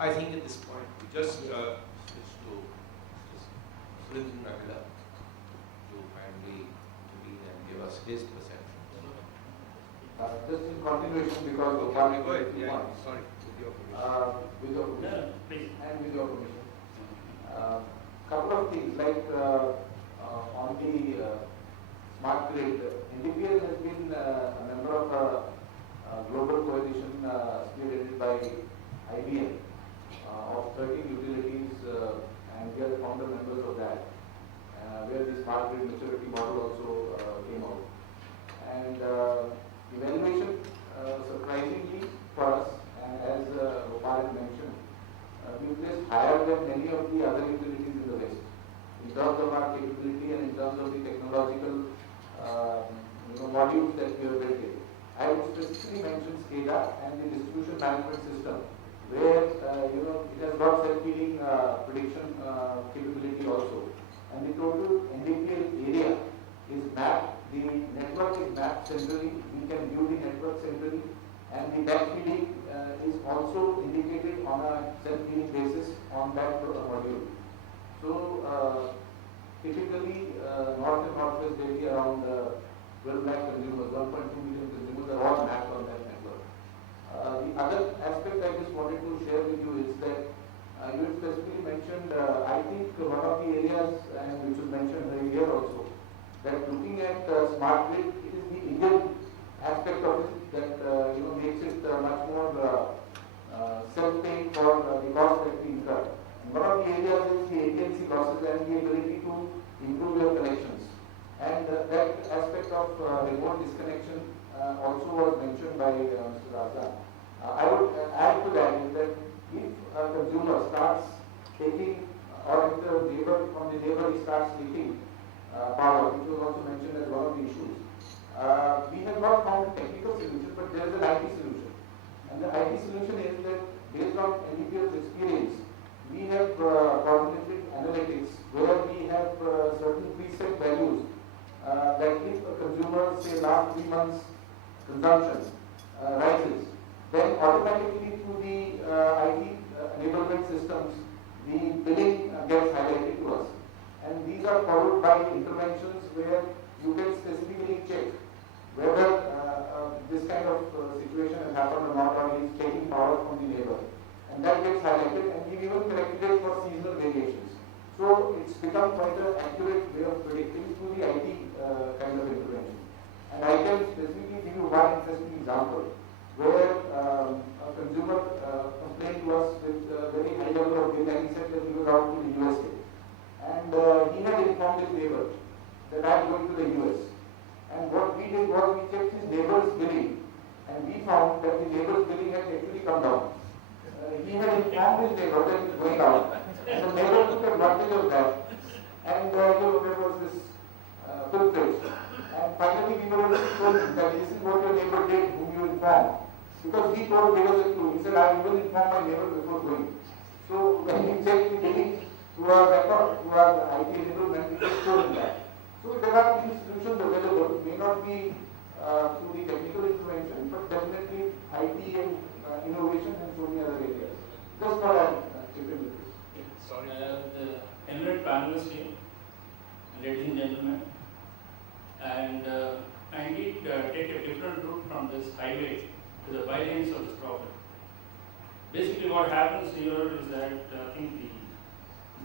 I think at this point we just switch to Surendranath Nagala to kindly intervene and give us his perception. Just in continuation, because okay, of go ahead. Yeah, sorry, with your permission. With your permission. No, please. And with your permission. Couple of things, like on the smart grid, NDPL has been a member of a global coalition spearheaded by IBM of 13 utilities, and we are the founder members of that, where the smart grid maturity model also came out. And evaluation, surprisingly for us, and as Gopal had mentioned, we placed higher than many of the other utilities in the West in terms of our capability and in terms of the technological modules that we have built in. I would specifically mention SCADA and the distribution management system, where it has got self-healing prediction capability also, and the total NDPL area is mapped. The network is mapped centrally. We can view the network centrally, and the backfeeding is also indicated on a self-healing basis on that module. So typically, North and Northwest Delhi, around 12 lakh consumers, 1.2 million consumers are all mapped on that network. The other aspect I just wanted to share with you is that you had specifically mentioned, I think one of the areas, and which was mentioned here also, that looking at smart grid, it is the Indian aspect of it that makes it much more self-paying for the cost that we incur. And one of the areas is the AT&C losses and the ability to improve your connections. And that aspect of remote disconnection also was mentioned by Mr. Raza. I would add to that is that if a consumer starts taking, or if the neighbor from the neighbor starts leaking power, which was also mentioned as one of the issues, we have not found a technical solution, but there is an IT solution. And the IT solution is that based on NDPL's experience, we have coordinated analytics where we have certain preset values that if a consumer, say last 3 months consumption rises, then automatically through the IT enablement systems, the billing gets highlighted to us. And these are followed by interventions where you can specifically check whether this kind of situation has happened or not, or is taking power from the neighbor. And that gets highlighted, and we even corrected it for seasonal variations. So it's become quite an accurate way of predicting through the IT kind of intervention. And I can specifically give you one interesting example where a consumer complained to us with a very high level of bill, and he said that he was out to the USA. And he had informed his neighbor that I am going to the US. And what we did was we checked his neighbor's billing, and we found that the neighbor's billing had actually come down. He had informed his neighbor that he was going out, and the neighbor took advantage of that. And there was this filtrage. And finally we were able to tell him that this is what your neighbor did, whom you informed. Because he gave us a clue. He said, I will inform my neighbor before going. So when we checked the billing to our record, to our IT enablement, we could show him that. So there are these solutions available, may not be through the technical intervention, but definitely IT and innovation and so many other areas. Just for children with this. Sorry. The eminent panelists here, ladies and gentlemen, and I indeed take a different route from this highway to the bylanes of this problem. Basically what happens here is that I think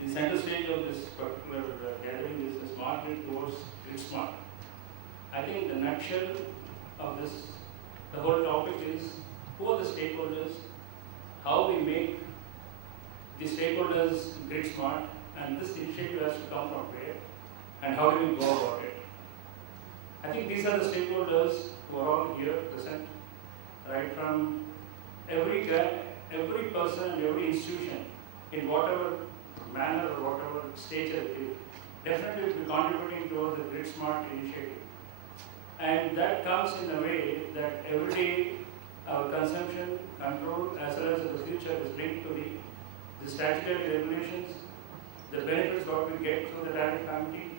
the center stage of this particular gathering is the smart grid towards grid smart. I think the nutshell of this, the whole topic is who are the stakeholders, how we make the stakeholders grid smart, and this initiative has to come from where, and how do we go about it. I think these are the stakeholders who are all here present, right from every person and every institution in whatever manner or whatever stage it is, definitely will be contributing towards the grid smart initiative. And that comes in a way that every day our consumption control as well as the future is linked to the statutory regulations, the benefits what we get through the direct committee,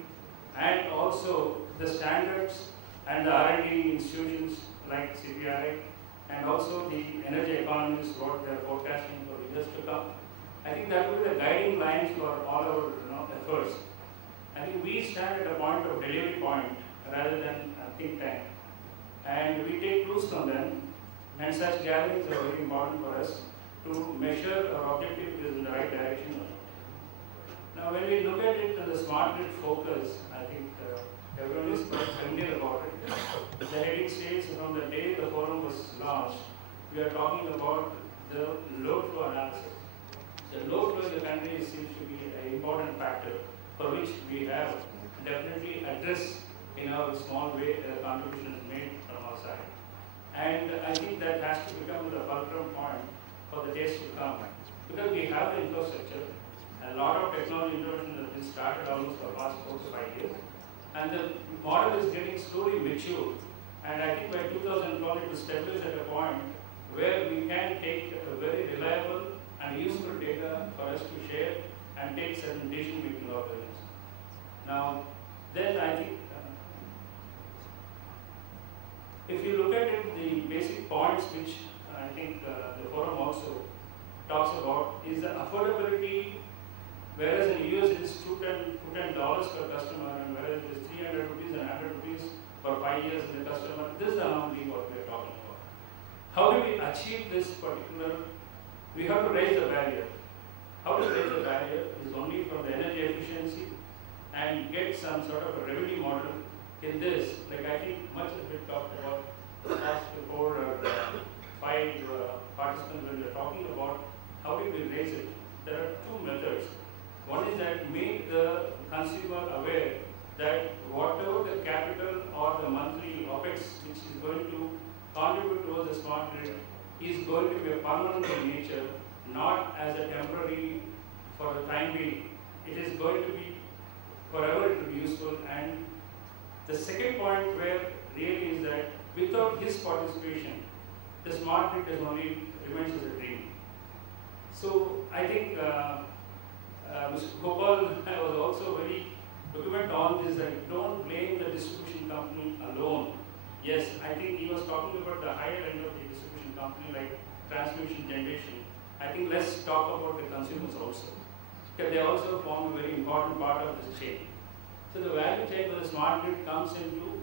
and also the standards and the R&D institutions like CPRI, and also the energy economies what they are forecasting for the years to come. I think that will be the guiding lines for all our efforts. I think we stand at a point of delivery point rather than a think tank, and we take clues from them, and such gatherings are very important for us to measure our objective is in the right direction or not. Now, when we look at it in the smart grid focus, I think everyone is quite familiar about it. The heading states from the day the forum was launched, we are talking about the load flow analysis. The load flow in the country seems to be an important factor for which we have definitely addressed in our small way contributions made from our side. And I think that has to become the fulcrum point for the days to come. Because we have the infrastructure, a lot of technology innovation has been started almost for the past 4 to 5 years. And the model is getting slowly mature. And I think by 2012 it will stabilize at a point where we can take a very reliable and useful data for us to share and take certain decision-making organizations. Now, then I think, if you look at it, the basic points which I think the forum also talks about is the affordability, whereas in the US it is $210 per customer, and whereas it is 300 rupees and 100 rupees for 5 years in the customer. This is anomaly what we are talking about. How do we achieve this particular? We have to raise the barrier. How to raise the barrier is only from the energy efficiency and get some sort of a revenue model in this. Like I think much has been talked about last 4 or 5 participants when they're talking about how do we raise it. There are 2 methods. One is that make the consumer aware that whatever the capital or the monthly OPEX which is going to contribute towards the smart grid is going to be a permanent in nature, not as a temporary for the time being. It is going to be forever, it will be useful. And the second point where really is that without his participation, the smart grid is only remains as a dream. So I think Mr. Gopal was also very document on this, that don't blame the distribution company alone. Yes, I think he was talking about the higher end of the distribution company like transmission generation. I think let's talk about the consumers also, because they also form a very important part of this chain. So the value chain for the smart grid comes into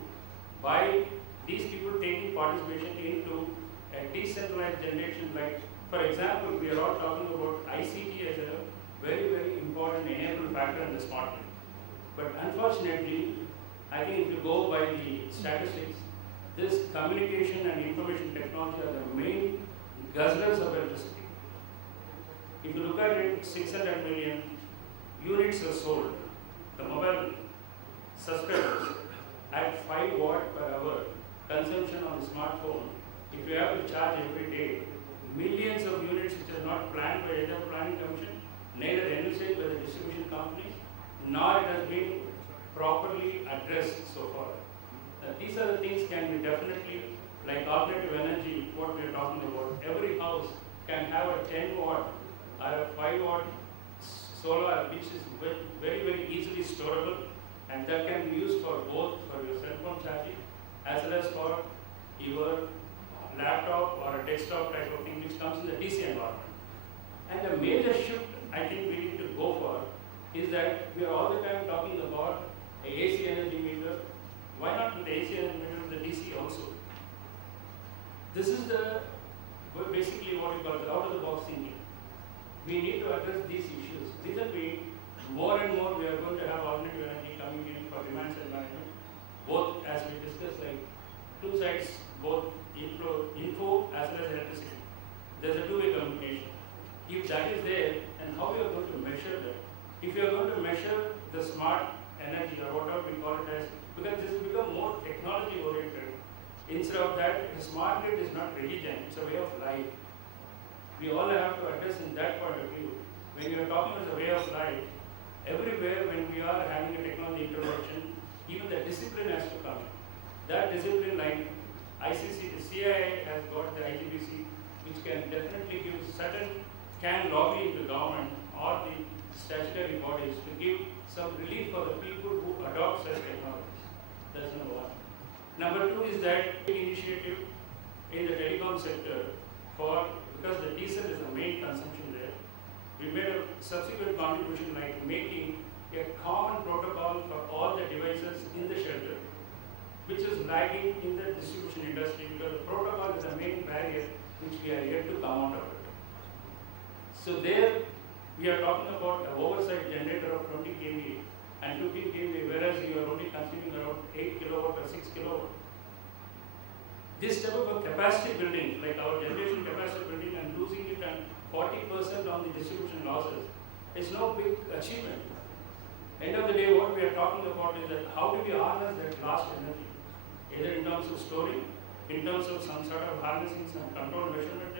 by these people taking participation into a decentralized generation. Like, for example, we are all talking about ICT as a very, very important enabling factor in the smart grid. But unfortunately, I think if you go by the statistics, this communication and information technology are the main guzzlers of electricity. If you look at it, 600 million units are sold. The mobile subscribers at 5 watt per hour consumption on the smartphone, if you have to charge every day, millions of units which are not planned by either planning commission, neither envisaged by the distribution companies, nor it has been properly addressed so far. These are the things can be definitely, like alternative energy, what we are talking about. Every house can have a 10 watt or a 5 watt solar, which is very, very easily storable, and that can be used for both for your cell phone charging as well as for your laptop or a desktop type of thing which comes in the DC environment. And the major shift I think we need to go for is that we are all the time talking about a AC energy meter. Why not with the AC energy meter with the DC also? This is the basically what we call the out of the box thinking. We need to address these issues. These are more and more we are going to have alternative energy coming in for demand side management. Both, as we discussed, like 2 sides, both info as well as electricity. There's a 2-way communication. If that is there, then how we are going to measure that? If you are going to measure the smart energy or whatever we call it as, because this will become more technology oriented. Instead of that, the smart grid is not religion, it's a way of life. We all have to address in that point of view. When you are talking as a way of life, everywhere when we are having a technology introduction, even the discipline has to come in. That discipline, like ICC, the CIA has got the IGBC, which can definitely give certain, can lobby the government or the statutory bodies to give some relief for the people who adopt such technologies. That's number 1. Number 2 is that initiative in the telecom sector for, because the diesel is the main consumption there, we made a subsequent contribution like making a common protocol for all the devices in the shelter, which is lagging in the distribution industry because the protocol is the main barrier which we are yet to come out of it. So there we are talking about an oversight generator of 20 kVA and 15 kVA, whereas you are only consuming around 8 kilowatt or 6 kilowatt. This type of a capacity building, like our generation capacity building and losing it and 40% on the distribution losses, is no big achievement. End of the day, what we are talking about is that how do we harness that lost energy, either in terms of storing, in terms of some sort of harnessing some control measurement.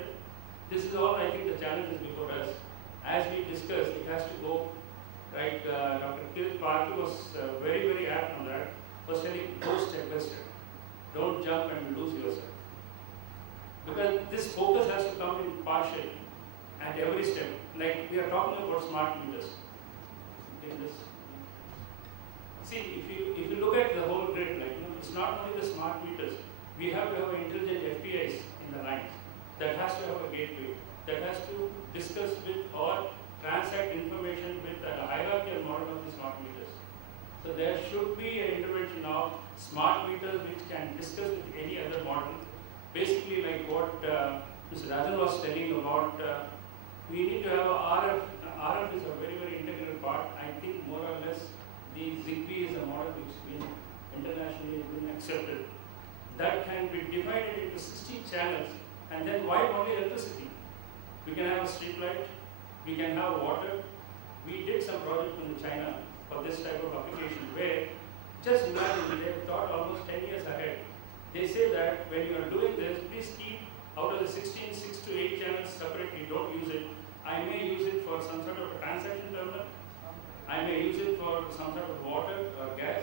This is all I think the challenge is before us. As we discussed, it has to go right. Dr. Kirit Parthi was very, very apt on that. Was telling go step by step. Don't jump and lose yourself. Because this focus has to come in partial at every step. Like we are talking about smart meters. See, if you look at the whole grid, like it's not only the smart meters. We have to have intelligent FPIs in the lines. That has to have a gateway. That has to discuss with or transact information with a hierarchical model of the smart meters. So there should be an intervention of smart meters which can discuss with any other model. Basically, like what Mr. Rajan was telling about, we need to have a RF. RF is a very, very integral part. I think more or less the ZigBee is a model which has been internationally been accepted. That can be divided into 16 channels, and then why only electricity? We can have a street light, we can have water. We did some project in China for this type of application where, just imagine, they thought almost 10 years ahead. They say that when you are doing this, please keep out of the 16, 6 to 8 channels separately, don't use it. I may use it for some sort of a transaction terminal. I may use it for some sort of water or gas.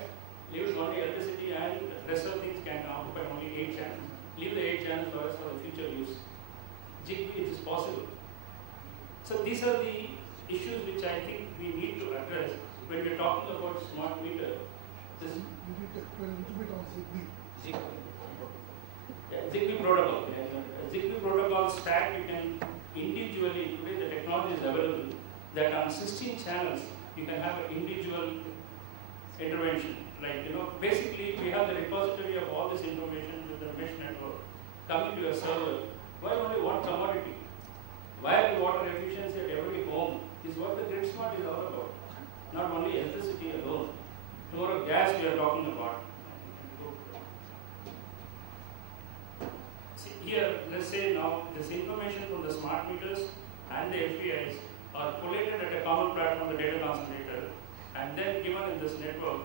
Leave only electricity and the rest of things can occupy only 8 channels. Leave the 8 channels for us for the future use. ZigBee, it is possible. So these are the issues which I think we need to address when we are talking about smart meter. This You need to explain a little bit on ZigBee. ZigBee protocol. ZigBee protocol stack, you can individually, today the technology is available that on 16 channels you can have an individual intervention. Like, basically we have the repository of all this information with the mesh network coming to a server. Why only one commodity? Why the water efficiency at every home is what the grid smart is all about. Not only electricity alone. Tomorrow gas we are talking about. See here, let's say now this information from the smart meters and the FPIs are collated at a common platform, the data concentrator, and then given in this network.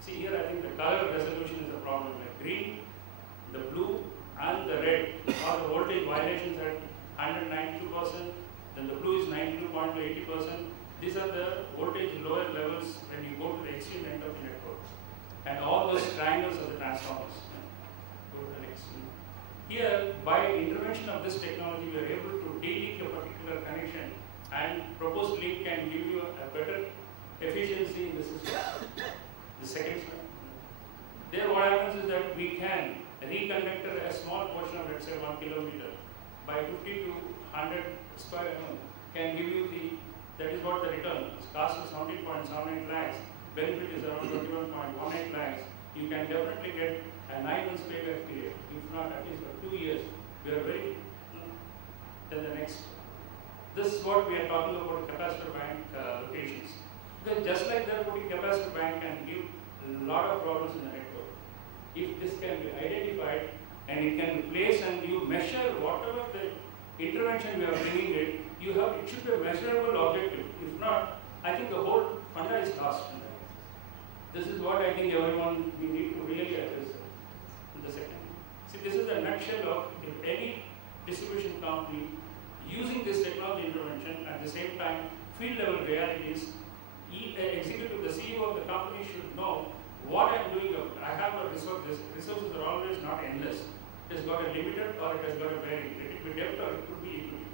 See here, I think the color resolution is a problem. Like green, the blue, and the red are the voltage violations at 192%. Then the blue is 92.2 to 80%. These are the voltage lower levels when you go to the extreme end of the network. And all those triangles are the transformers. Go to the next one. Here, by intervention of this technology, we are able to delink a particular connection, and proposed link can give you a better efficiency in the system. The second slide. There what happens is that we can reconductor a small portion of, let's say, 1 kilometer by 50 to 100 square can give you that is what the return. Cost is 17.78 lakhs, benefit is around 21.18 lakhs. You can definitely get a 9 months payback period, if not at least for 2 years. We are very, then the next. This is what we are talking about capacitor bank locations. Because just like that, putting capacitor bank can give a lot of problems in the network. If this can be identified and it can replace and you measure whatever the intervention we are bringing it should be a measurable objective. If not, I think the whole funda is lost. This is what I think everyone we need to really address in the second. See, this is a nutshell of if any distribution company using this technology intervention at the same time field level realities, executive, the CEO of the company should know what I am doing. I have a resource. Resources are always not endless. It has got a limited or it has got a varying. It could be debt or it could be equity.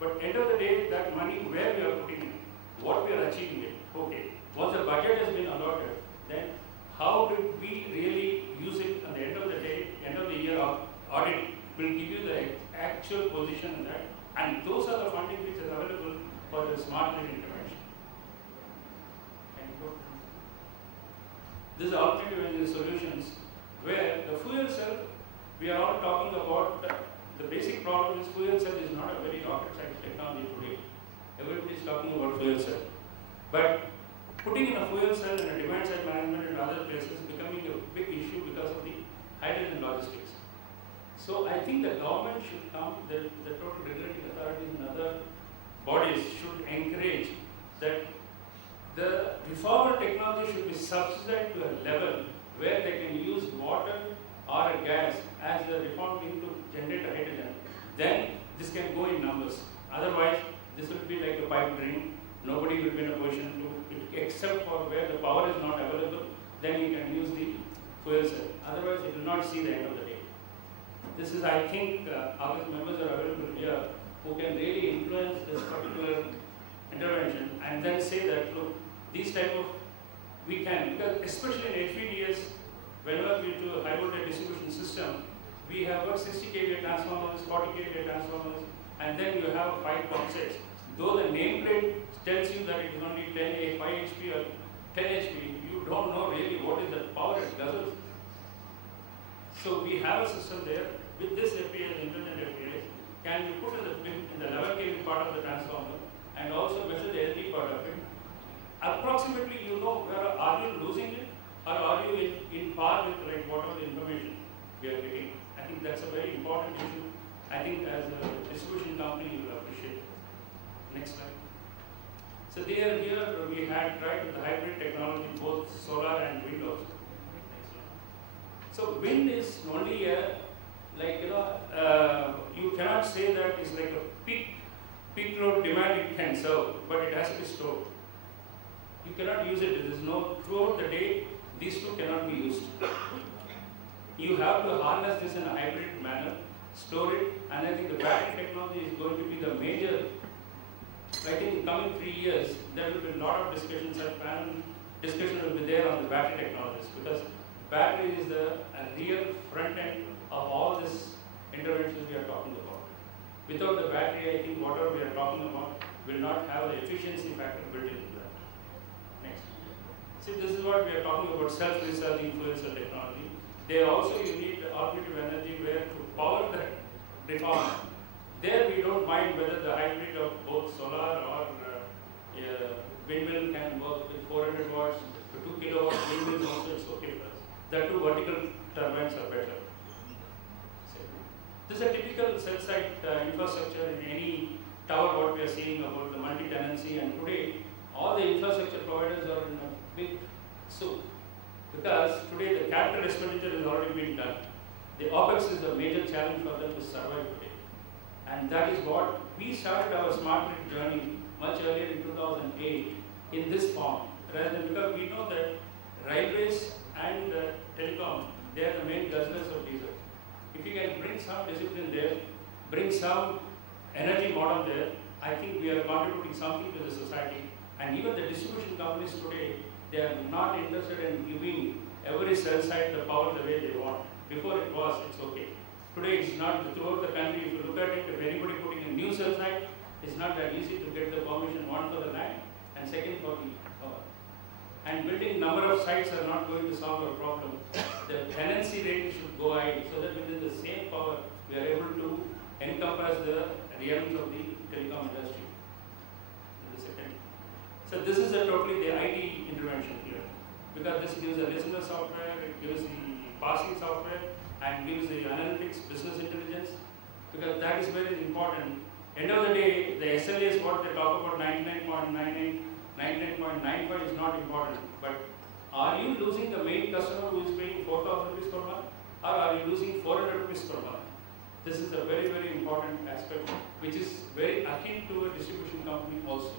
But end of the day, that money where we are putting it, what we are achieving it. Okay. Once the budget has been allotted, then how did we really use it at the end of the day, end of the year audit will give you the actual position in that. And those are the funding which is available for the smart grid intervention. This is alternative energy solutions where the fuel cell, we are all talking about the basic problem is fuel cell is not a very rocket science technology today. Everybody is talking about fuel cell. But putting in a fuel cell and a demand side management in other places is becoming a big issue because of the hydrogen logistics. So I think the government should come, the total regulating authorities and other bodies should encourage that the reformer technology should be subsidized to a level where they can use water or a gas as the reform thing to generate a hydrogen. Then this can go in numbers. Otherwise, this will be like a pipe dream. Nobody will be in a position to, except for where the power is not available, then you can use the fuel cell. Otherwise, it will not see the end of the day. This is, I think, our members are available here who can really influence this particular intervention and then say that, look, these type of, we can, because especially in HVDS, whenever we do a high voltage distribution system, we have got 60 kVA transformers, 40 kVA transformers, and then you have 5 pump sets. Though the nameplate tells you that it is only 5 HP or 10 HP, you don't know really what is the power it guzzles. So we have a system there with this API, intelligent API, can be put in the 11 kV part of the transformer and also measure the LT part of it. Approximately, you know, where are you losing it or are you in par with like whatever the information we are getting? I think that's a very important issue. I think as a distribution company you will appreciate it. Next slide. So here we had tried with the hybrid technology, both solar and wind also. So wind is only a, like, you cannot say that it's like a peak load demand it can serve, but it has to be stored. You cannot use it. There is no, throughout the day, these two cannot be used. You have to harness this in a hybrid manner, store it, and I think the battery technology is going to be the major. I think in coming 3 years, there will be a lot of discussions and panel discussion will be there on the battery technologies because battery is the real front end of all these interventions we are talking about. Without the battery, I think whatever we are talking about will not have the efficiency factor built into that. Next. See, this is what we are talking about, self-recharging fuel cell technology. There also you need alternative energy where to power the reformer. There we don't mind whether the hybrid of both solar or windmill can work with 400 watts to 2 kilowatts. Windmills also it's okay for us. The two vertical turbines are better. This is a typical cell site infrastructure in any tower what we are seeing about the multi-tenancy, and today all the infrastructure providers are in a big soup because today the capital expenditure has already been done. The OPEX is a major challenge for them to survive today. And that is what we started our smart grid journey much earlier in 2008 in this form. Rather than, because we know that railways and telecom, they are the main guzzlers of diesel. If you can bring some discipline there, bring some energy model there, I think we are contributing something to the society. And even the distribution companies today, they are not interested in giving every cell site the power the way they want. Before it was, it's okay. Today it's not, throughout the country, if you look at it, if anybody putting a new cell site, it's not that easy to get the permission, one for the land and second for the power. And building number of sites are not going to solve our problem. The tenancy rate should go high so that within the same power, we are able to encompass the realms of the telecom industry. So this is totally the IT intervention here. Because this gives the listener software, it gives the parsing software, and gives the analytics, business intelligence, because that is very important. End of the day, the SLAs, what they talk about 99.98, 99.95 is not important. But are you losing the main customer who is paying 4,000 rupees per month, or are you losing 400 rupees per month? This is a very, very important aspect, which is very akin to a distribution company also.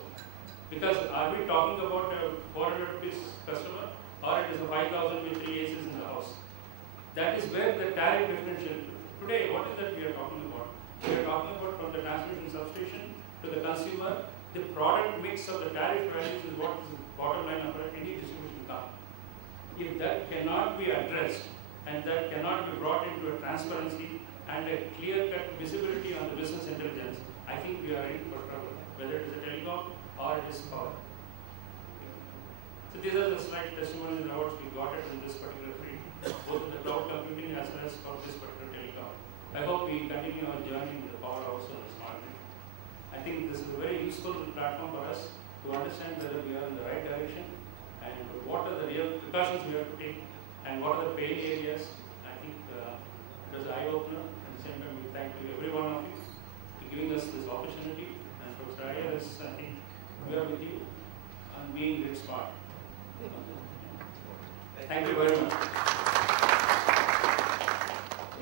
Because are we talking about a 400 rupees customer, or it is a 5,000 with 3 ACs in the house? That is where the tariff differential. Today, what is that we are talking about? We are talking about from the transmission substation to the consumer, the product mix of the tariff values is what is the bottom line of any distribution company. If that cannot be addressed and that cannot be brought into a transparency and a clear-cut visibility on the business intelligence, I think we are in for trouble. whether it is a telecom or it is power. So these are the slight testimonies and awards we got it in this particular field, both in the cloud computing as well as for this particular telecom. I hope we continue our journey with the powerhouse of the smart grid. I think this is a very useful platform for us to understand whether we are in the right direction and what are the real precautions we have to take and what are the pain areas. I think it was an eye-opener. At the same time, we thank you, every one of you, for giving us this opportunity. And Professor Iyer, I think we are with you on being grid smart. Thank you very much.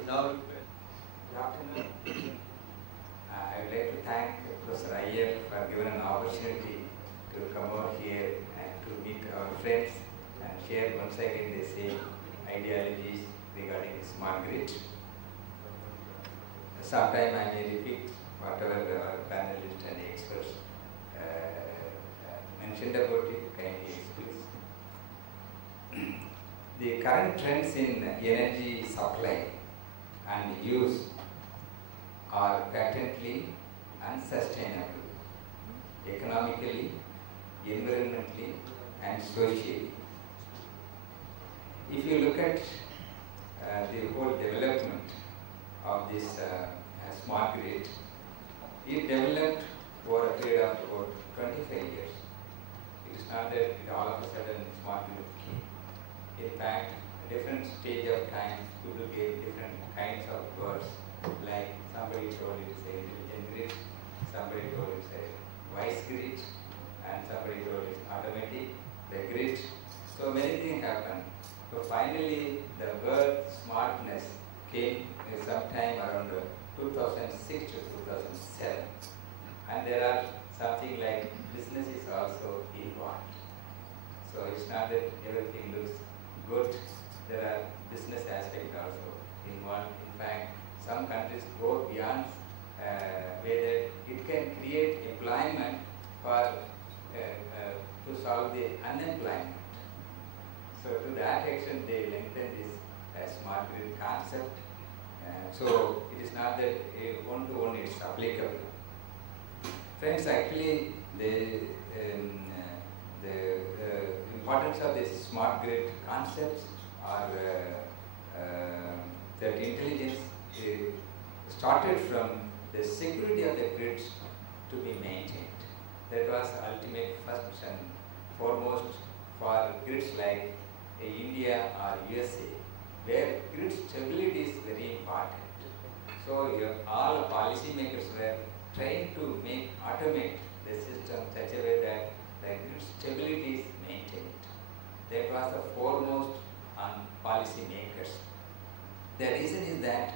Now, Good afternoon. I would like to thank Professor Iyer for giving an opportunity to come out here and to meet our friends and share once again the same ideologies regarding the smart grid. Sometime I may repeat whatever our panelists and experts mentioned about it, kindly excuse. The current trends in energy supply and use are patently unsustainable, economically, environmentally, and socially. If you look at the whole development of this smart grid, it developed over a period of about 25 years. It is not that it all of a sudden smart grid came. In fact, at different stage of time, people gave different kinds of words. Like somebody told it is an intelligent grid, somebody told it is a wise grid, and somebody told it is automatic, the grid. So many things happened. So finally, the word smartness came sometime around 2006 to 2007. And there are something like business is also involved. So it's not that everything looks good. There are business aspects also involved. In fact, some countries go beyond whether it can create employment for to solve the unemployment. So to that extent, they lengthen this smart grid concept. So it is not that one-to-one it's applicable. Friends, actually, the importance of this smart grid concepts are that intelligence started from the security of the grids to be maintained. That was ultimate first and foremost for grids like India or USA, where grid stability is very important. So all policymakers were trying to automate the system such a way that the grid stability is maintained. That was the foremost on policymakers. The reason is that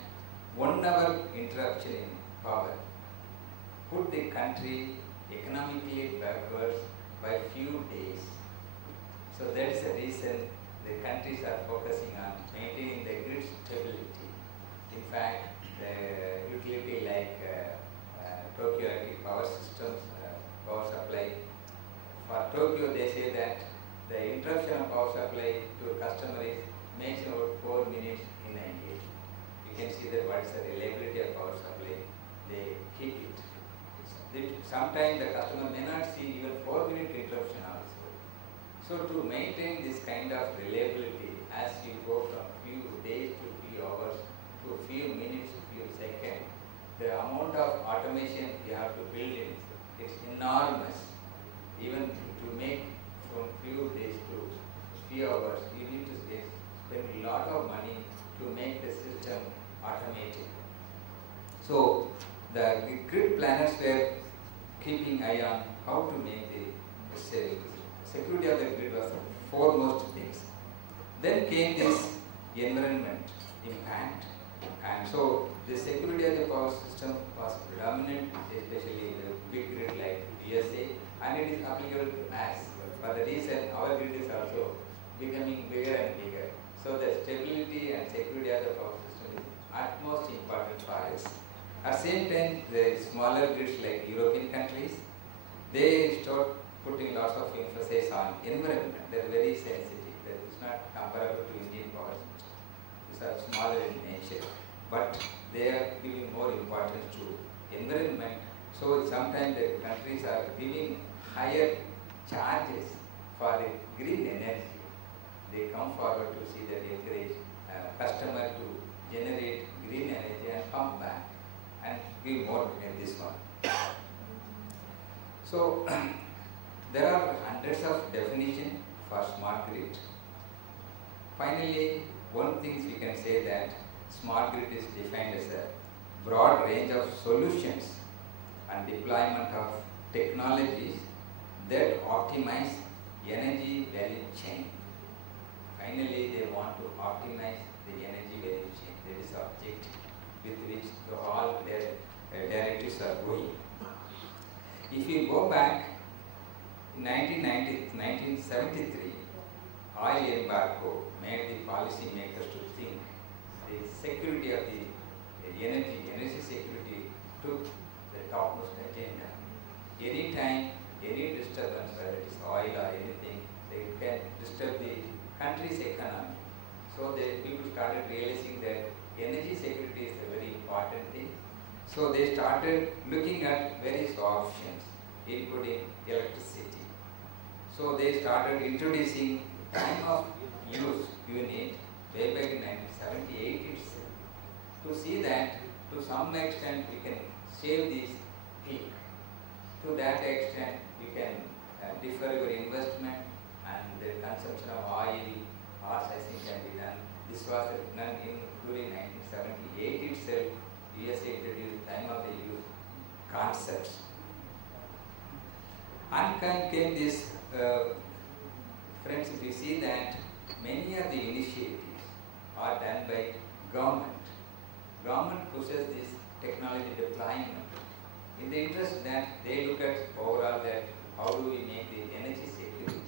1 hour interruption in power put the country economically backwards by few days. So that's the reason the countries are focusing on maintaining the grid stability. In fact, the utility like Tokyo Electric Power Systems, power supply, for Tokyo they say that the interruption of power supply to a customer is makes about 4 minutes in a year. You can see that what is the reliability of power supply, they keep it. Sometimes the customer may not see even 4-minute interruption also. So to maintain this kind of reliability as you go from few days to few hours to few minutes to few seconds, the amount of automation you have to build in is enormous. Even to make from few days to few hours, you need to spend a lot of money to make the system automated. So the grid planners were keeping eye on how to make the security of the grid was the foremost things. Then came this environment impact, and so the security of the power system was predominant, especially in the big grid like USA, and it is applicable to us. For the reason our grid is also becoming bigger and bigger. So the stability and security of the power system is utmost important for us. At the same time, the smaller grids like European countries, they start putting lots of emphasis on environment. They are very sensitive. That is not comparable to Indian power system. These are smaller in nature, but they are giving more importance to environment So sometimes the countries are giving higher charges for the green energy. They come forward to see that encourage customer to generate green energy and pump back and give more in this one. So there are hundreds of definitions for smart grid. Finally, one thing we can say that smart grid is defined as a broad range of solutions and deployment of technologies that optimize energy value chain. Finally, they want to optimize the energy value chain. That is the objective with which all their directives are going. If you go back in 1973, oil embargo made the policy makers to think the security of the energy security took the topmost agenda. Anytime, any disturbance, whether it is oil or anything, they can disturb the country's economy. So the people started realizing that energy security is a very important thing. So they started looking at various options, including electricity. So they started introducing time of use unit way back in 1978 itself, to see that to some extent we can save this peak. To that extent we can defer your investment and the consumption of oil or such thing can be done. This was done during 1978 itself. USA introduced time of the use concepts. And came this, friends, if you see that many of the initiatives are done by government. Government pushes this technology deployment in the interest that they look at overall that how do we make the energy security.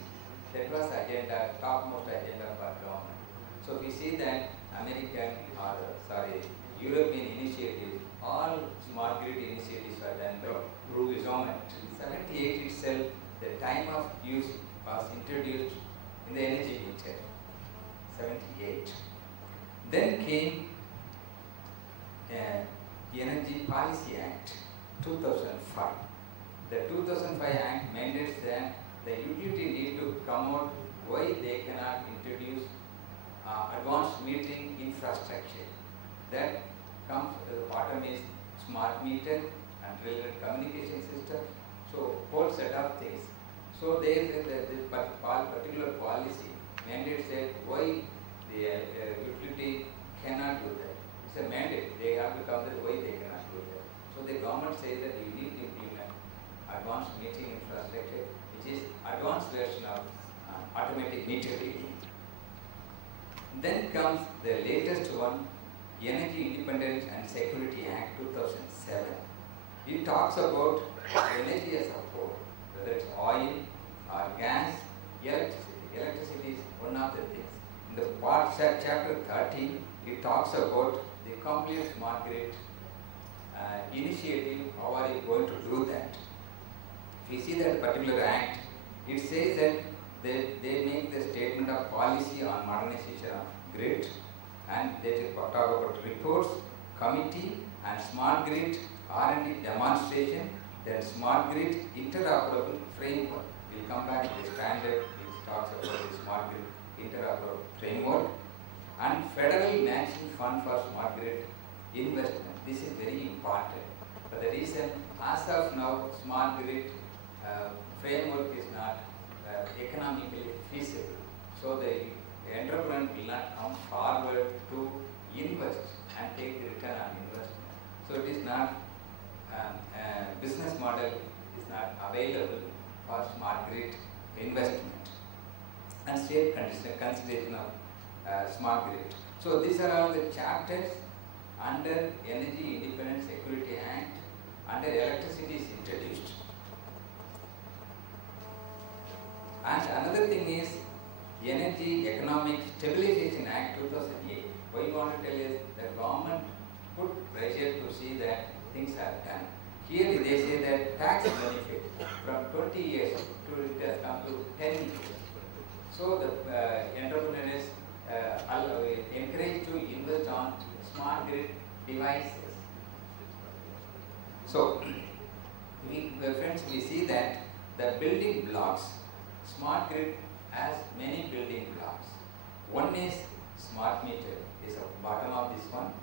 That was agenda, topmost agenda for government. So we see that American or European initiatives, all smart grid initiatives are done by government. In 78 itself, the time of use was introduced in the energy meter. 78. Then came Energy Policy Act 2005. The 2005 Act mandates that the utility need to come out why they cannot introduce advanced metering infrastructure. That comes at the bottom is smart meter and related communication system. So whole set of things. So there is this particular policy mandates that why the utility cannot do that. It's a mandate. They have to come with why they cannot do that. So the government says that you need to implement advanced metering infrastructure, which is advanced version of automatic meter reading. Then comes the latest one, Energy Independence and Security Act 2007. It talks about energy as a whole, whether it's oil or gas, electricity. Electricity is one of the things. In the part chapter 13, it talks about the complete smart grid initiative. How are you going to do that? If you see that particular act, it says that they make the statement of policy on modernization of grid, and they talk about reports, committee, and smart grid R&D demonstration, then smart grid interoperable framework. We'll come back to the standard which talks about the smart grid interoperable framework, and federal matching fund for smart grid investment. This is very important. For the reason, as of now, smart grid framework is not economically feasible. So the entrepreneur will not come forward to invest and take the return on investment. So it is not, business model is not available for smart grid investment and state consideration of smart grid. So these are all the chapters under Energy Independence Security Act, under electricity is introduced. And another thing is Energy Economic Stabilization Act 2008. What you want to tell is the government put pressure to see that things are done. Here they say that tax benefit from 20 years to it has come to 10 years. So the entrepreneurs encouraged to invest on smart grid devices. So Friends, we see that the building blocks, smart grid has many building blocks. One is smart meter, is at the bottom of this one.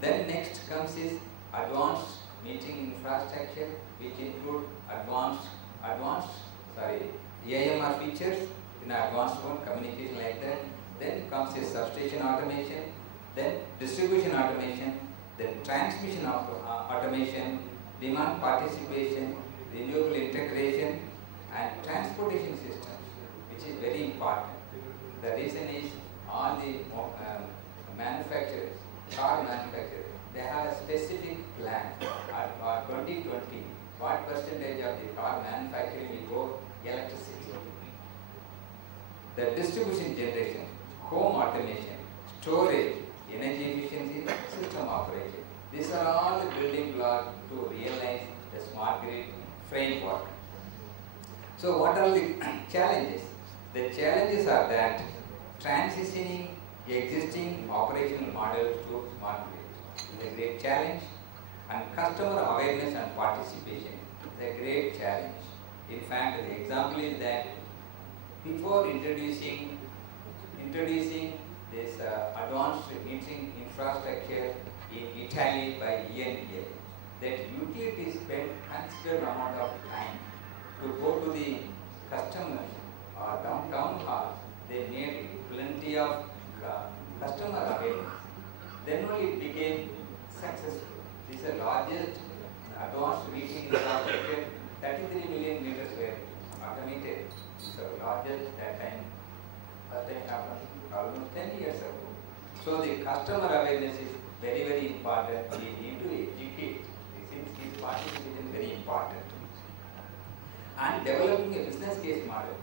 Then next comes is advanced metering infrastructure, which include AMR features in advanced one, communication like that. Then comes is substation automation, then distribution automation, then transmission automation, demand participation, renewable integration, and transportation systems, which is very important. The reason is all the manufacturers, car manufacturers, they have a specific plan at 2020, what percentage of the car manufacturing will go electricity. The distribution generation, home automation, storage, energy efficiency, system operation. These are all the building blocks to realize the smart grid framework. So what are the challenges? The challenges are that transitioning existing operational models to smart grid is a great challenge, and customer awareness and participation is a great challenge. In fact, the example is that before introducing this advanced metering infrastructure in Italy by ENEL, that utilities spent considerable amount of time to go to the customers or downtown halls. They made plenty of customer awareness. Then only it became successful. This is the largest advanced metering infrastructure, 33 million meters were automated. So largest that time, first time happened almost 10 years ago. So the customer awareness is very, very important. We need to educate. This participation is very important. And developing a business case model.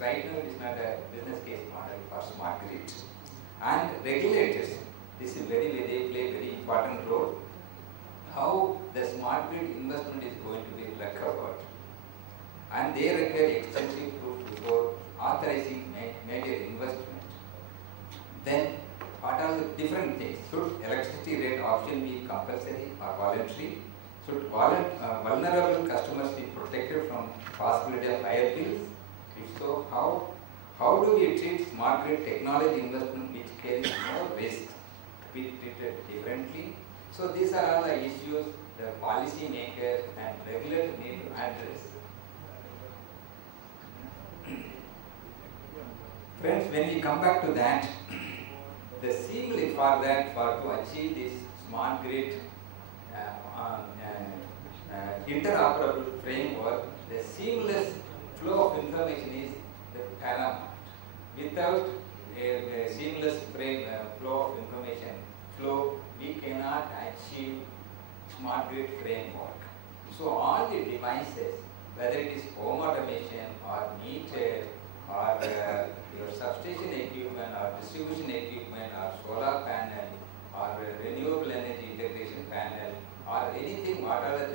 Right now it is not a business case model for smart grid. And regulators, this is they play a very important role. How the smart grid investment is going to be recovered. And they require extensive proof before authorizing major investment. Then, what are the different things? Should electricity rate option be compulsory or voluntary? Should vulnerable customers be protected from possibility of higher bills? If so, how do we treat smart grid technology investment which carries more risk to be treated differently? So these are all the issues the policy makers and regulators need to address. Friends, when we come back to that, the seamless to achieve this smart grid interoperable framework, the seamless flow of information is the paramount. Without a seamless flow of information we cannot achieve smart grid framework. So all the devices, whether it is home automation or meter or your substation equipment or distribution equipment or solar panel or renewable energy integration panel or anything, whatever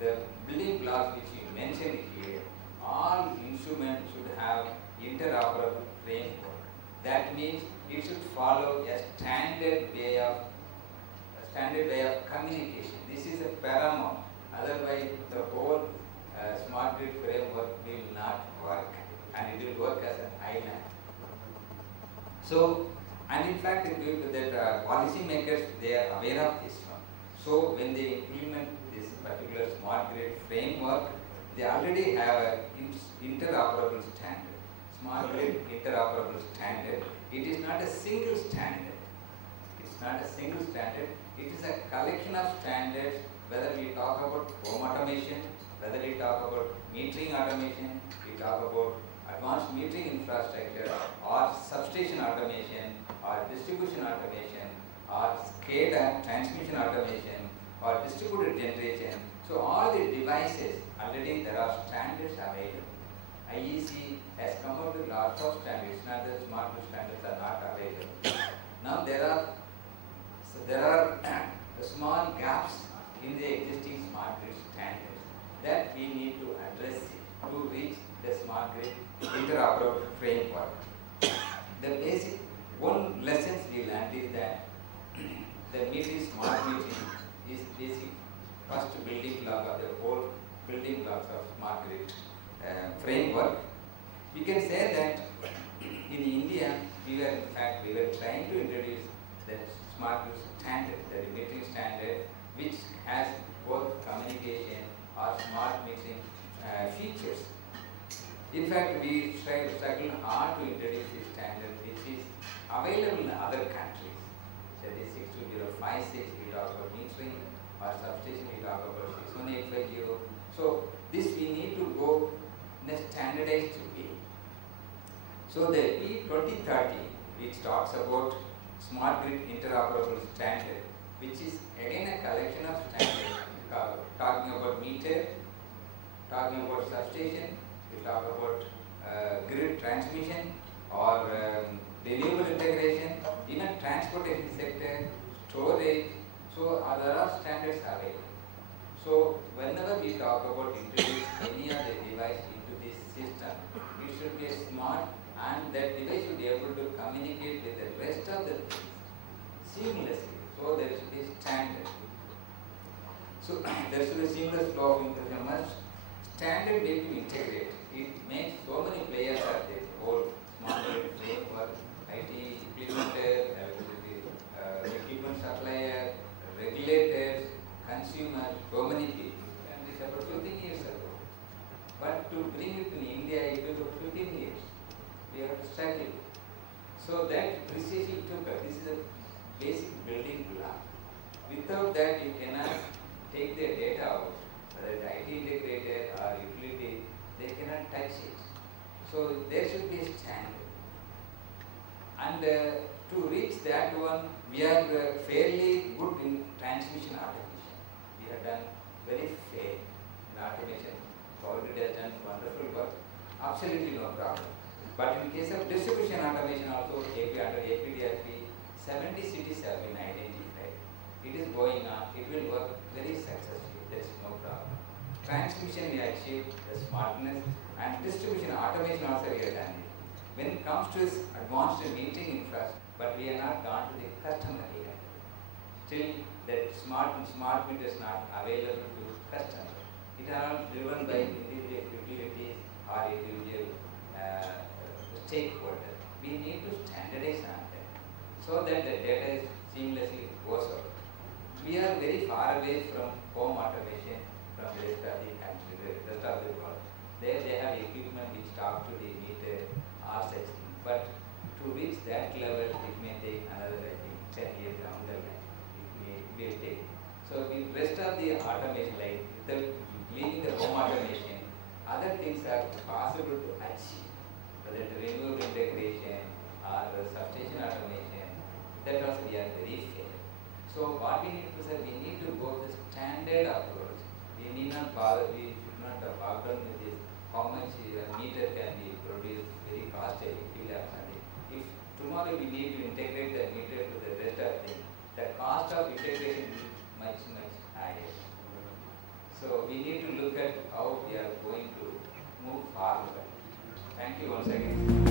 the building blocks which you mentioned here, all instruments should have interoperable framework. That means it should follow a standard way of communication. This is a paramount. Otherwise, the whole smart grid framework will not work, and it will work as an island. So, and in fact, that policy makers, they are aware of this one. So, when they implement this particular smart grid framework, they already have an interoperable standard. Smart grid interoperable standard. It is not a single standard. It's not a single standard. It is a collection of standards, whether we talk about home automation, whether we talk about metering automation, we talk about advanced metering infrastructure, or substation automation, or distribution automation, or SCADA transmission automation, or distributed generation. So all the devices, already there are standards available. IEC has come out with lots of standards, not that smart grid standards are not available. Now there are small gaps in the existing smart grid standards that we need to address to reach the smart grid interoperable framework. The basic one lessons we learned is that the metering, smart metering is basic first building block of the whole building blocks of smart grid framework. We can say that in India, we were trying to introduce the smart grid standard, the metering standard, which has both communication or smart metering features. In fact, we struggled hard to introduce this standard, which is available in other countries. That is 62056, we talk about metering, or substation, we talk about 61850. So this we need to go in a standardized way. So the P2030, which talks about smart grid interoperable standard, which is again a collection of standards, talking about meter, talking about substation, we talk about grid transmission or renewable integration, even transportation sector, storage. So there are standards available. So whenever we talk about introduce any other device into this system, it should be smart, and that device should be able to communicate with the rest of the things seamlessly. So there should be standard. So there should be seamless flow of information. Standard need to integrate. It makes so many players are there. Whole smart grid framework, IT implementer, equipment supplier, regulators, consumers, so many people. And this about 15 years ago. But to bring it in India, it took 15 years. We have to struggle. So that precisely took us. This is a basic building block. Without that, you cannot take the data out. Whether it's IT integrator or utility, they cannot touch it. So there should be a standard. And to reach that one, we are fairly good in transmission automation. We have done very fair in automation. Power Grid has done wonderful work. Absolutely no problem. But in case of distribution automation also, under APDRP, 70 cities have been identified. It is going on. It will work very successfully. There is no problem. Transmission we achieved the smartness, and distribution automation also we have done it. When it comes to this advanced metering infra, but we have not gone to the customer yet. Still, that smart meter is not available to customer. It is all driven by individual utilities or individual stakeholders. We need to standardize on that so that the data is seamlessly goes out. We are very far away from home automation from the rest of the country, the rest of the world. There they have equipment which talk to the meter or such things. But to reach that level, it may take another, I think, 10 years down the line. It will take. So the rest of the automation, like without leaving the home automation, other things are possible to achieve. Whether it's renewable integration or substation automation, that also we are very fair. So what we need to say, we need to go the standard approach. We need not bother, we should not bog down with this. How much meter can be produced very cost effectively or something. If tomorrow we need to integrate the meter to the rest of things, the cost of integration is much higher. So we need to look at how we are going to move forward. Thank you once again.